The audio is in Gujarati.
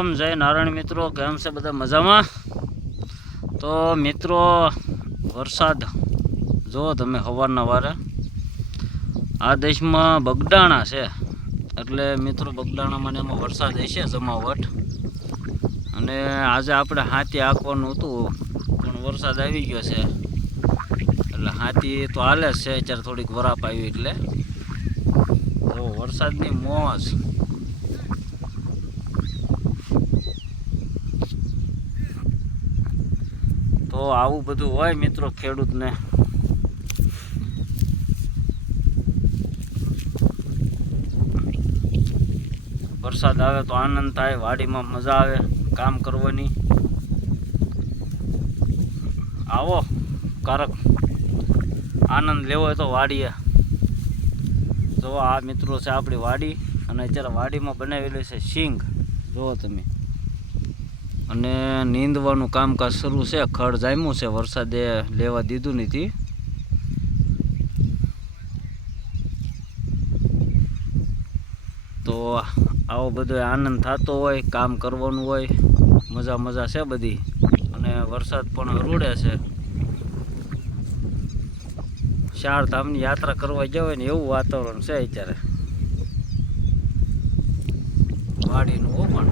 રામ જય નારાયણ મિત્રો, કેમ છે બધા મજામાં? તો મિત્રો વરસાદ જો તમે સવારના વારે આ દેશમાં બગડાણા છે, એટલે મિત્રો બગડાણામાં ને એમાં વરસાદ હશે જમાવટ. અને આજે આપણે હાથી આંકવાનું હતું પણ વરસાદ આવી ગયો છે, એટલે હાથી તો હાલે જ છે. અત્યારે થોડીક વરાપ આવી એટલે જો વરસાદની મોજ. તો આવું બધું હોય મિત્રો ખેડૂતને. વરસાદ આવે તો આનંદ થાય, વાડીમાં મજા આવે કામ કરવાની. આવો કારક આનંદ લેવો હોય તો વાડીએ. જો આ મિત્રો છે આપણી વાડી, અને અત્યારે વાડીમાં બનાવેલી છે સિંગ, જુઓ તમે. અને નીંદવાનું કામકાજ શરૂ છે, ખડ જામ્યું છે, વરસાદે લેવા દીધું નથી. તો આવો બધો આનંદ થતો હોય, કામ કરવાનું હોય, મજા છે બધી. અને વરસાદ પણ રૂડે છે. 4 ધામની યાત્રા કરવા જવાય ને એવું વાતાવરણ છે અત્યારે વાડીનું. પણ